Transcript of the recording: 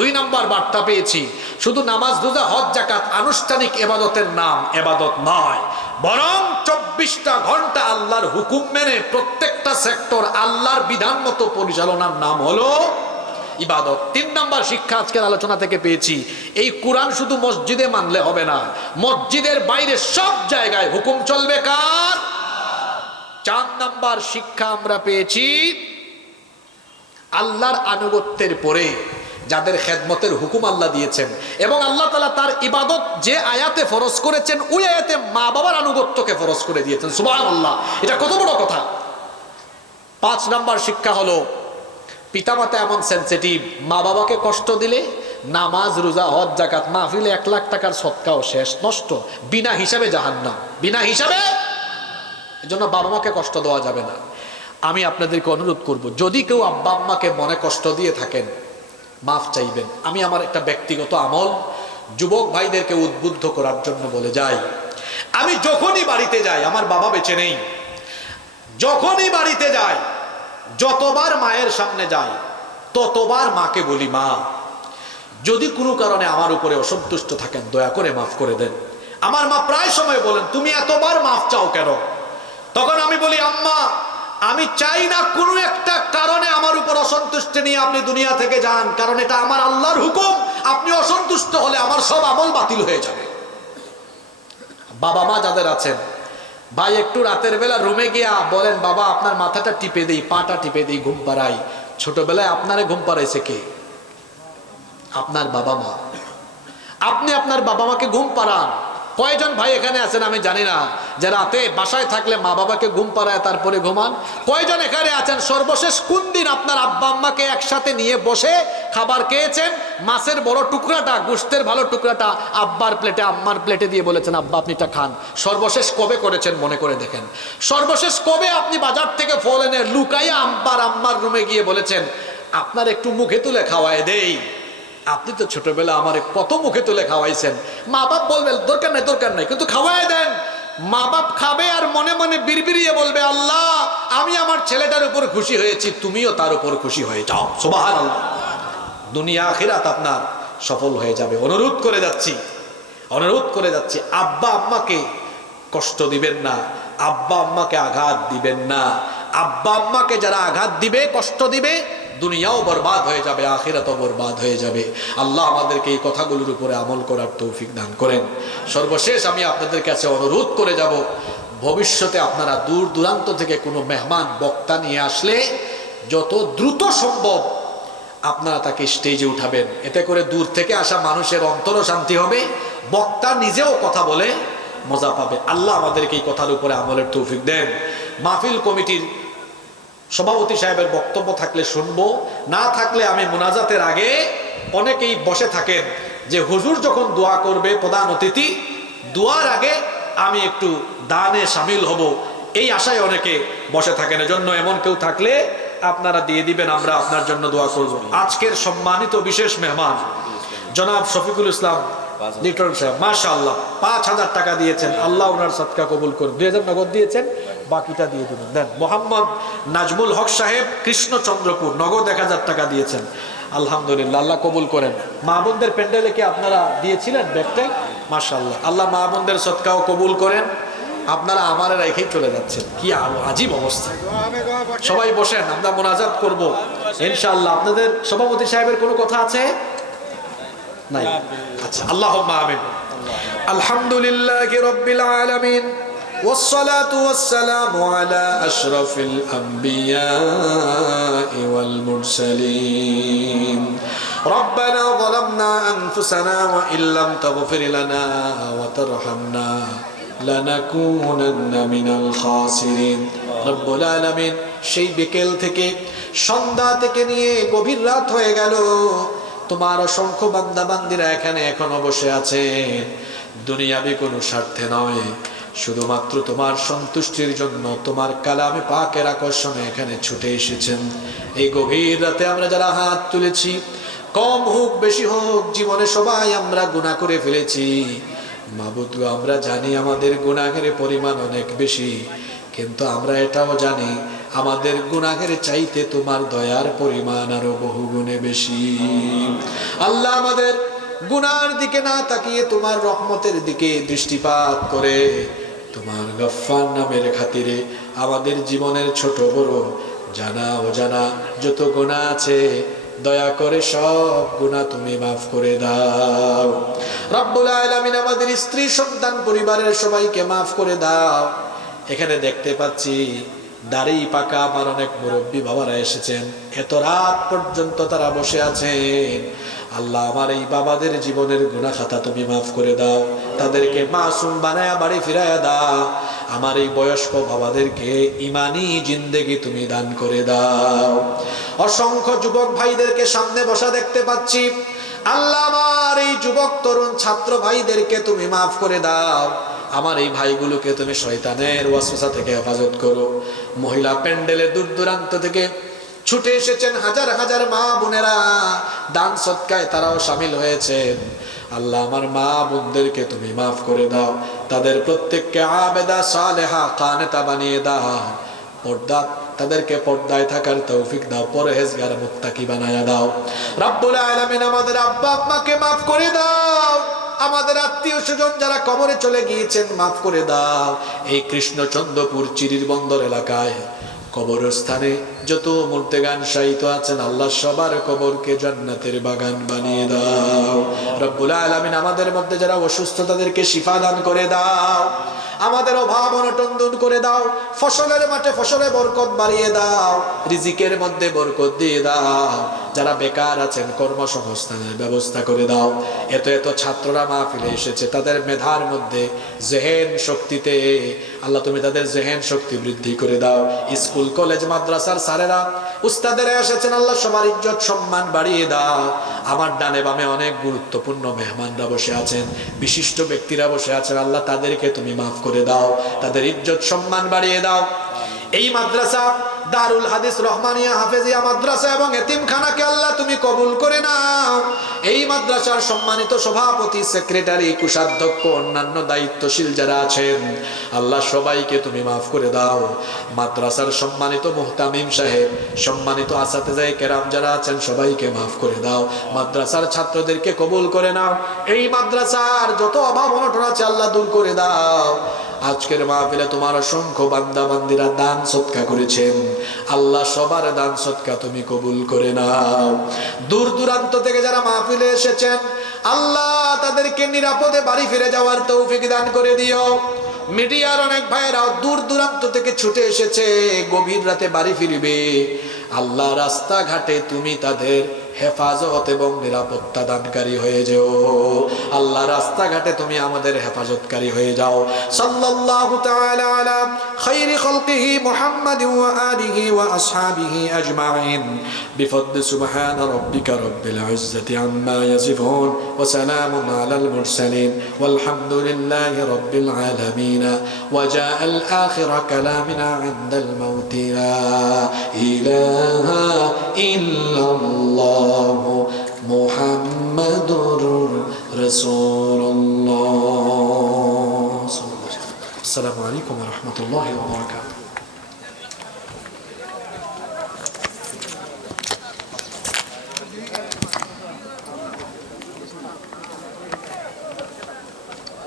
2 নম্বর বার্তা পেয়েছি, শুধু নামাজ রোজা হজ যাকাত আনুষ্ঠানিক ইবাদতের নাম ইবাদত নয়, বরং 24টা ঘন্টা আল্লাহর হুকুম মেনে প্রত্যেকটা সেক্টর আল্লাহর বিধান মতো পরিচালনার নাম হলো ইবাদত। 3 নম্বর শিক্ষা আজকের আলোচনা থেকে পেয়েছি, এই কোরআন শুধু মসজিদে মানলে হবে না, মসজিদের বাইরে সব জায়গায় হুকুম চলবে কার? 4 নম্বর শিক্ষা আমরা পেয়েছি, আল্লাহর আনুগত্যের পরে যাদের খেদমতের হুকুম আল্লাহ দিয়েছেন এবং আল্লাহ তাআলা তার ইবাদত যে আয়াতে ফরজ করেছেন ওই আয়াতে মা বাবার আনুগত্যকে ফরজ করে দিয়েছেন। সুবহানাল্লাহ, এটা কত বড় কথা। 5 নম্বর শিক্ষা হলো, পিতামাতা এমন সেনসিটিভ, মা বাবাকে কষ্ট দিলে নামাজ রোজা হজ যাকাত মাহফিলে 1 লাখ টাকার সদকাও শেষ, নষ্ট, বিনা হিসাবে জাহান্নাম, বিনা হিসাবে। এজন্য বাবা মাকে কষ্ট দেওয়া যাবে না। আমি আপনাদেরকে অনুরোধ করব, যদি কেউ আব্বা আম্মাকে মনে কষ্ট দিয়ে থাকেন মাফ চাইবেন। আমি আমার একটা ব্যক্তিগত আমল যুবক ভাইদেরকে উদ্বুদ্ধ করার জন্য বলে যাই, আমি যখনই বাড়িতে যাই, আমার বাবা বেঁচে নেই, যখনই বাড়িতে যাই, যতবার মায়ের সামনে যাই ততবার মাকে বলি, মা যদি কোনো কারণে আমার উপরে অসন্তুষ্ট থাকেন দয়া করে মাফ করে দেন। আমার মা প্রায় সময় বলেন, তুমি এতবার মাফ চাও কেন? তখন আমি বলি, আম্মা আমি চাই না কোনো একটা কারণে আমার উপর অসন্তুষ্ট নিয়ে আপনি দুনিয়া থেকে যান, কারণ এটা আমার আল্লাহর হুকুম, আপনি অসন্তুষ্ট হলে আমার সব আমল বাতিল হয়ে যাবে। বাবা মা যাদের আছেন, ভাই একটু রাতের বেলা রুমে গিয়া বলেন, বাবা আপনার মাথাটা টিপে দেই, পাটা টিপে দেই, ঘুম পাড়াই। ছোটবেলায় আপনারে ঘুম পাড়াইছে কে? আপনার বাবা মা। আপনি আপনার বাবা মাকে ঘুম পাড়ান। কয়জন ভাই এখানে আছেন আমি জানি না, যে রাতে বাসায় থাকলে মা বাবাকে ঘুম পাড়ায় তারপরে ঘুমান? কয়জন এখানে আছেন সর্বশেষ কোন দিন আপনার আব্বা আম্মাকে একসাথে নিয়ে বসে খাবার খেয়েছেন, মাছের বড় টুকরাটা, গোশতের ভালো টুকরাটা আব্বার প্লেটে আম্মার প্লেটে দিয়ে বলেছেন, আব্বা আপনি এটা খান? সর্বশেষ কবে করেছেন মনে করে দেখেন। সর্বশেষ কবে আপনি বাজার থেকে ফল এনে লুকাইয়া আম্মার রুমে গিয়ে বলেছেন, আপনার একটু মুখে তুলে খাওয়ায় দেই? আপনি তো ছোটবেলা আমার কত মুখে তুলে খাওয়াইছেন। মা বাপ বলবেন দরকার নাই দরকার নাই, কিন্তু খাওয়াই দেন। মা বাপ খাবে আর মনে মনে বিড়বিড়িয়ে বলবে, আল্লাহ আমি আমার ছেলেটার উপর খুশি হয়েছি, তুমিও তার উপর খুশি হয়ে যাও। সুবহানাল্লাহ, দুনিয়া আখিরাত আপনার সফল হয়ে যাবে। অনুরোধ করে যাচ্ছি, আব্বা আম্মাকে কষ্ট দিবেন না, আব্বা আম্মাকে আঘাত দিবেন না। আব্বা আম্মাকে যারা আঘাত দিবে, কষ্ট দিবে, দুনিয়াও বরবাদ হয়ে যাবে, আখিরাতও বরবাদ হয়ে যাবে। আল্লাহ আমাদেরকে এই কথাগুলোর উপরে আমল করার তৌফিক দান করেন। সর্বশেষ আমি আপনাদের কাছে অনুরোধ করে যাব, ভবিষ্যতে আপনারা দূর দূরান্ত থেকে কোনো মেহমান বক্তা নিয়ে আসলে যত দ্রুত সম্ভব আপনারা তাকে স্টেজে উঠাবেন। এতে করে দূর থেকে আসা মানুষের অন্তরও শান্তি হবে, বক্তা নিজেও কথা বলে মজা পাবে। আল্লাহ আমাদেরকে এই কথার উপরে আমলের তৌফিক দেন। মাহফিল কমিটির সভাপতি সাহেবের বক্তব্য থাকলে শুনবো, না থাকলে আমি মুনাজাতের আগে, অনেকেই বসে থাকেন যে হুজুর যখন দোয়া করবে প্রধান অতিথি, দোয়ার আগে আমি একটু দানে শামিল হব, এই আশায় অনেকে বসে থাকেন। এজন্য এমন কেউ থাকলে আপনারা দিয়ে দিবেন, আমরা আপনার জন্য দোয়া করব। আজকের সম্মানিত বিশেষ মেহমান জনাব শফিকুল ইসলাম লিটন সাহেব, মাশাআল্লাহ 5000 টাকা দিয়েছেন, আল্লাহ ওনার সদকা কবুল করুন। 2000 নগদ দিয়েছেন, বাকিটা দিয়ে দিবেন। দেন মোহাম্মদ নাজমুল হক সাহেব কৃষ্ণচন্দ্রপুর, নগদ 1000 টাকা দিয়েছেন, আলহামদুলিল্লাহ, আল্লাহ কবুল করেন। মা বোনদের প্যান্ডেলে কি আপনারা দিয়েছিলেন ব্যাগটা? মাশাআল্লাহ, আল্লাহ মা বোনদের সদকাও কবুল করেন। আপনারা আমারে রেখেই চলে যাচ্ছেন, কি আজীব অবস্থা। সবাই বসেন, আমরা মোনাজাত করব ইনশাআল্লাহ। আপনাদের সভাপতি সাহেবের কোনো কথা আছে? নাই? আচ্ছা, আল্লাহুম্মা আমিন। আলহামদুলিল্লাহি রাব্বিল আলামিন والصلاة والسلام على أشرف الأنبياء والمرسلين ربنا ظلمنا أنفسنا وإن لم تغفر لنا وترحمنا لنكونن من الخاسرين رب العالمين। সেই বিকেল থেকে সন্ধ্যা থেকে নিয়ে গভীর রাত হয়ে গেল, তোমার অসংখ্য বান্দা বান্দিরা এখানে এখনো বসে আছে, দুনিয়াবি কোনো স্বার্থে নয়, শুধুমাত্র তোমার সন্তুষ্টির জন্য, তোমার কালামে পাকের আকর্ষণে এখানে ছুটে এসেছেন। এই গভীর রাতে আমরা যারা হাত তুলেছি, কম হোক বেশি হোক, জীবনে সবাই আমরা গুনাহ করে ফেলেছি। মাবুদ, আমরা জানি আমাদের গুনাহের পরিমাণ অনেক বেশি, কিন্তু আমরা এটাও জানি আমাদের গুনাহের চাইতে তোমার দয়ার পরিমাণ আরো বহুগুণে বেশি। আল্লাহ আমাদের গুনার দিকে না তাকিয়ে তোমার রহমতের দিকে দৃষ্টিপাত করে তোমার গফফার নামের খাতিরে আমাদের জীবনের ছোট বড় জানা অজানা যত গুনাহ আছে দয়া করে সব গুনাহ তুমি মাফ করে দাও। রব্বুল আলামিন আমাদের স্ত্রী সন্তান পরিবারের সবাইকে মাফ করে দাও। এখানে দেখতে পাচ্ছি দাড়ি পাকা আমার অনেক মুরব্বী বাবারা এসেছেন, এত রাত পর্যন্ত তারা বসে আছেন। আল্লাহ আমার এই বাবাদের জীবনের গুনাহ খাতা তুমি মাফ করে দাও, তাদেরকে মাসুম বানায়া বাড়ি ফিরায়া দাও। আমার এই বয়স্ক বাবাদেরকে ইমানি জিন্দেগি তুমি দান করে দাও। অসংখ্য যুবক ভাইদেরকে সামনে বসা দেখতে পাচ্ছি, আল্লাহ আমার এই যুবক তরুণ ছাত্র ভাইদেরকে তুমি মাফ করে দাও। আমার এই ভাইগুলোকে তুমি শয়তানের ওয়াসওয়াসা থেকে হেফাজত করো। মহিলা প্যান্ডেলে দূর দূরান্ত থেকে ছুটে এসেছেন হাজার হাজার মা বোনেরা, দান সৎকায় তারাও শামিল হয়েছেন। আল্লাহ আমার মা বোনদেরকে তুমি মাফ করে দাও, তাদের প্রত্যেককে আবেদা সালেহা কানেতা বানিয়ে দাও। পর্দা তাদেরকে পর্দায় থাকার তৌফিক দাও, পরহেজগার মুত্তাকি বানায়া দাও। রব্বুল আলামিন আমাদের আব্বা আম্মাকে মাফ করে দাও, আমাদের আত্মীয় স্বজন যারা কবরে চলে গিয়েছেন মাফ করে দাও। এই কৃষ্ণচন্দ্রপুর চিরির বন্দর এলাকায় কবরস্থানে যত মুর্তেগান শায়িত আছেন আল্লাহ সবার কবরকে জান্নাতের বাগান বানিয়ে দাও। রব্বুল আলামিন আমাদের মধ্যে যারা অসুস্থ তাদেরকে শিফা দান করে দাও, আমাদের অভাব অনটন দূর করে দাও, ফসলের মাঠে ফসলে বরকত বাড়িয়ে দাও, রিজিকের মধ্যে বরকত দিয়ে দাও। যারা বেকার আছেন কর্মসংস্থানের ব্যবস্থা করে দাও। এত এত ছাত্ররা মাহফিলে এসেছে, তাদের মেধার মধ্যে জেহেন শক্তিতে আল্লাহ তুমি তাদের জেহেন শক্তি বৃদ্ধি করে দাও। স্কুল কলেজ মাদ্রাসার স্যারেরা উস্তাদেরা এসেছেন, আল্লাহ সবার ইজ্জত সম্মান বাড়িয়ে দাও। আমার ডানে বামে অনেক গুরুত্বপূর্ণ মেহমানরা বসে আছেন, বিশিষ্ট ব্যক্তিরা বসে আছেন, আল্লাহ তাদেরকে তুমি মাফ করে দাও, তাদের ইজ্জত সম্মান বাড়িয়ে দাও। এই মাদ্রাসা দারুল হাদিস রহমানিয়া হাফেজিয়া মাদ্রাসা এবং এতিমখানাকে আল্লাহ তুমি কবুল করে নাও। এই মাদ্রাসার সম্মানিত সভাপতি, সেক্রেটারি, কোষাধ্যক্ষ, অন্যান্য দায়িত্বশীল যারা আছেন আল্লাহ সবাইকে তুমি মাফ করে দাও। মাদ্রাসার সম্মানিত মুহতামিম সাহেব, সম্মানিত আসাতেজায়ে কেরাম যারা আছেন সবাইকে মাফ করে দাও। মাদ্রাসার ছাত্রদেরকে কবুল করে নাও। এই মাদ্রাসার যত অভাব অনটন আছে আল্লাহ দূর করে দাও। আজকের মাহফিলে তোমার অসংখ্য বান্দা বান্দিরা দান সদকা করেছেন, আল্লাহ সবার দান সদকা তুমি কবুল করে নাও। দূর দূরান্ত থেকে যারা মাহফিলে এসেছেন আল্লাহ তাদেরকে নিরাপদে বাড়ি ফিরে যাওয়ার তৌফিক দান করে দিও। মিডিয়ার অনেক ভাইরাও দূর দূরান্ত থেকে ছুটে এসেছে, গভীর রাতে বাড়ি ফিরবে। আল্লাহ রাস্তাঘাটে তুমি তাদের হেফাজত এবং নিরাপত্তা দানকারী হয়ে যাও। আল্লাহ রাস্তাঘাটে তুমি আমাদের হেফাজতকারী হয়ে যাও। সাল্লাল্লাহু তাআলা আলা খায়রি খালকিহি মুহাম্মাদিন ওয়া আলিহি ওয়া আসহাবিহি আজমাইন বিফদলি সুবহানা রাব্বিকা রাব্বিল ইজ্জাতি আম্মা ইয়াসিফুন ওয়া সালামুন আলাল মুরসালিন ওয়ালহামদুলিল্লাহি রাব্বিল আলামিন ওয়া জাআল আখিরা কালামিনা ইনদাল মাউতি লা ইলাহা ইল্লাল্লাহ মুহাম্মাদুর রাসূলুল্লাহ। আসসালামু আলাইকুম ওয়া রাহমাতুল্লাহি ওয়া বারাকাতুহু।